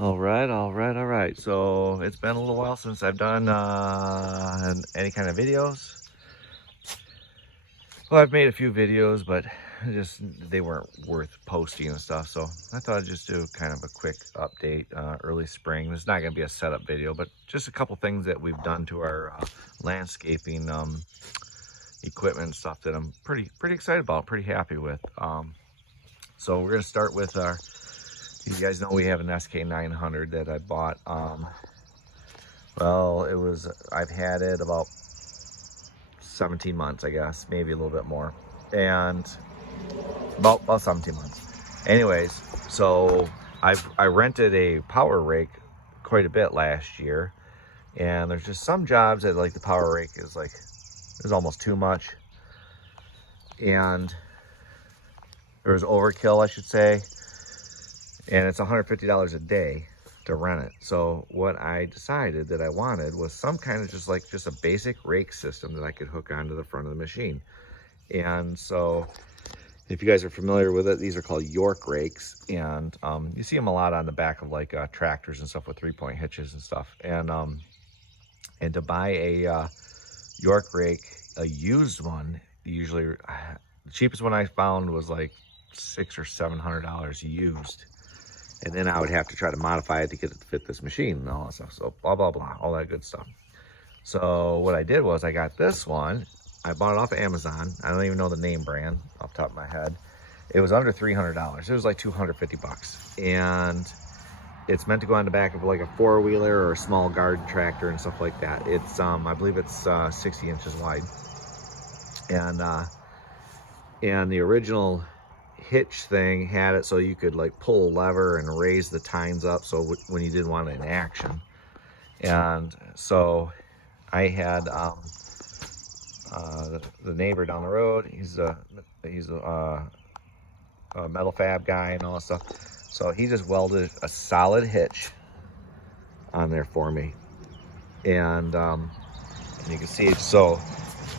All right, all right, all right. So it's been a little while since I've done any kind of videos. Well, I've made a few videos, but just they weren't worth posting and stuff. So I thought I'd just do kind of a quick update, early spring. This is not going to be a setup video, but just a couple things that we've done to our landscaping equipment and stuff that I'm pretty excited about, pretty happy with. So we're going to start with our. You guys know we have an sk900 that I bought. Well, I've had it about 17 months, I guess, maybe a little bit more, and about 17 months. Anyways, so I rented a power rake quite a bit last year, and there's just some jobs that like the power rake is almost too much, and there was overkill, I should say, and it's $150 a day to rent it. So what I decided that I wanted was some kind of just a basic rake system that I could hook onto the front of the machine. And so if you guys are familiar with it, these are called York rakes, and you see them a lot on the back of like tractors and stuff with 3-point hitches and stuff. And to buy a York rake, a used one, usually the cheapest one I found was like $600 or $700 used. And then I would have to try to modify it to get it to fit this machine and all that stuff. So blah, blah, blah, all that good stuff. So what I did was I got this one. I bought it off of Amazon. I don't even know the name brand off the top of my head. It was under $300. It was like 250 bucks. And it's meant to go on the back of like a 4-wheeler or a small garden tractor and stuff like that. It's, I believe it's 60 inches wide. And the original hitch thing had it so you could like pull a lever and raise the tines up so when you didn't want it in action. And so I had the neighbor down the road. He's a metal fab guy and all that stuff. So he just welded a solid hitch on there for me, and you can see it. So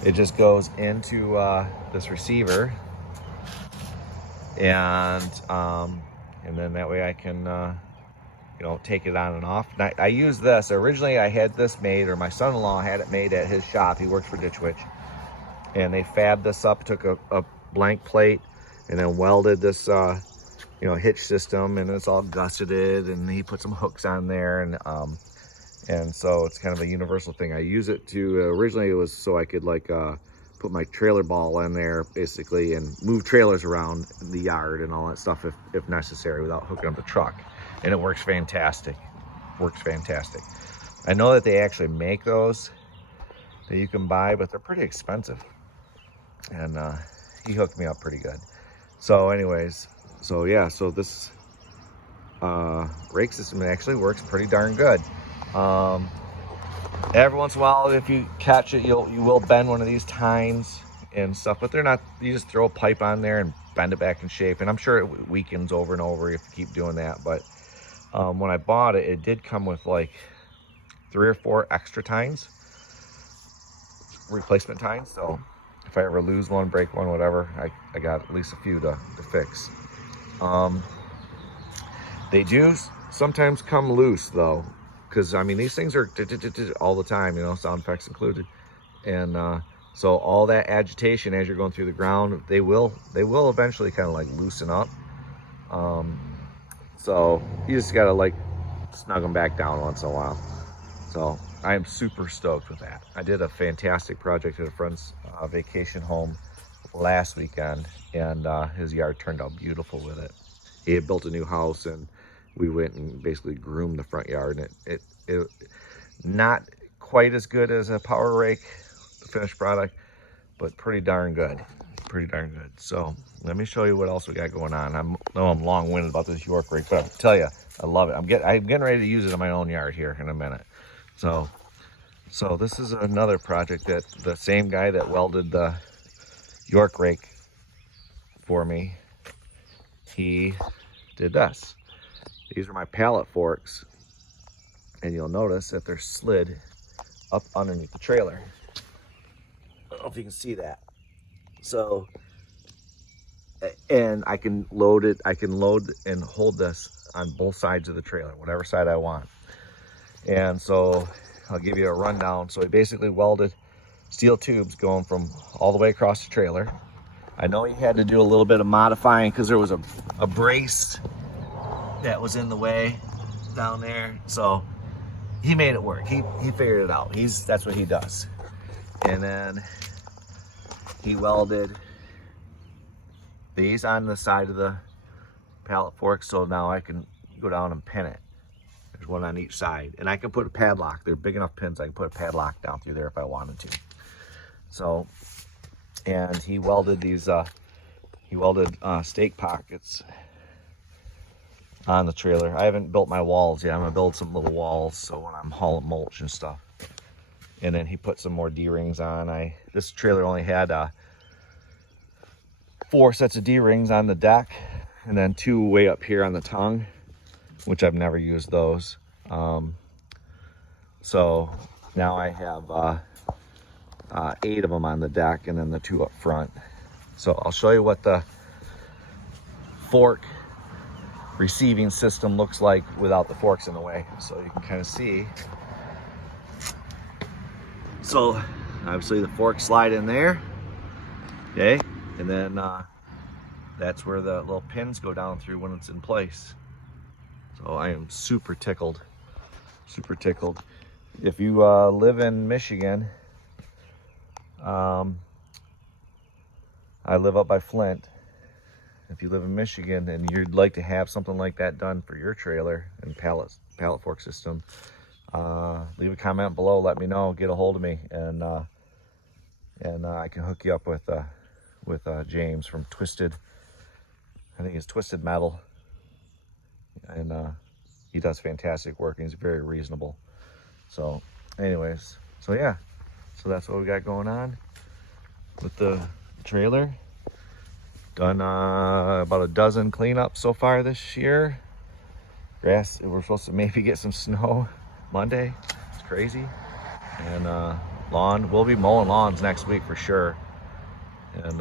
it just goes into this receiver. And then that way I can, take it on and off. And I use this. Originally I had this made, or my son-in-law had it made at his shop. He works for Ditch Witch. And they fabbed this up, took a blank plate, and then welded this, hitch system, and it's all gusseted, and he put some hooks on there, and so it's kind of a universal thing. I use it to, originally it was so I could put my trailer ball in there basically and move trailers around the yard and all that stuff if necessary without hooking up the truck. And it works fantastic. I know that they actually make those that you can buy, but they're pretty expensive. And he hooked me up pretty good. So anyways, so this rake system actually works pretty darn good. Every once in a while, if you catch it, you will bend one of these tines and stuff, but they're not, you just throw a pipe on there and bend it back in shape. And I'm sure it weakens over and over if you keep doing that. But when I bought it, it did come with like 3 or 4 extra tines, replacement tines. So if I ever lose one, break one, whatever, I got at least a few to fix. They do sometimes come loose though, because I mean these things are all the time, sound effects included, and so all that agitation as you're going through the ground, they will eventually kind of like loosen up. So you just gotta like snug them back down once in a while. So I am super stoked with that. I did a fantastic project at a friend's vacation home last weekend, and his yard turned out beautiful with it. He had built a new house, and we went and basically groomed the front yard, and it not quite as good as a power rake, the finished product, but pretty darn good. So let me show you what else we got going on. I know I'm long-winded about this York rake, but I'll tell you, I love it. I'm getting ready to use it in my own yard here in a minute. So this is another project that the same guy that welded the York rake for me, he did this. These are my pallet forks, and you'll notice that they're slid up underneath the trailer. I don't know if you can see that. So and I can load it. I can load and hold this on both sides of the trailer, whatever side I want. And so I'll give you a rundown. So he basically welded steel tubes going from all the way across the trailer. I know he had to do a little bit of modifying because there was a brace that was in the way down there. So he made it work. He figured it out. That's what he does. And then he welded these on the side of the pallet fork, so now I can go down and pin it. There's one on each side, and I can put a padlock. They're big enough pins. I can put a padlock down through there if I wanted to. So, and he welded these. He welded stake pockets on the trailer. I haven't built my walls yet. I'm gonna build some little walls so when I'm hauling mulch and stuff. And then he put some more D-rings on. This trailer only had 4 sets of D-rings on the deck, and then 2 way up here on the tongue, which I've never used those. So now I have 8 of them on the deck, and then the 2 up front. So I'll show you what the fork receiving system looks like without the forks in the way, so you can kind of see. So obviously the forks slide in there, okay, and then that's where the little pins go down through when it's in place. So I am super tickled, super tickled. If you live in Michigan, I live up by Flint. If you live in Michigan and you'd like to have something like that done for your trailer and pallet fork system, leave a comment below, let me know, get a hold of me, and I can hook you up with James from Twisted. I think it's Twisted Metal, and he does fantastic work, and he's very reasonable. So anyways, so yeah, so that's what we got going on with the trailer. Done about a dozen cleanups so far this year. We're supposed to maybe get some snow Monday. It's crazy. And lawn, we'll be mowing lawns next week for sure. And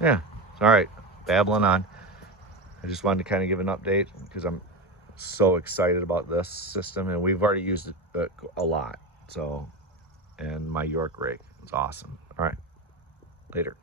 yeah, all right, babbling on. I just wanted to kind of give an update because I'm so excited about this system, and we've already used it a lot. So, and my York rake is awesome. All right, later.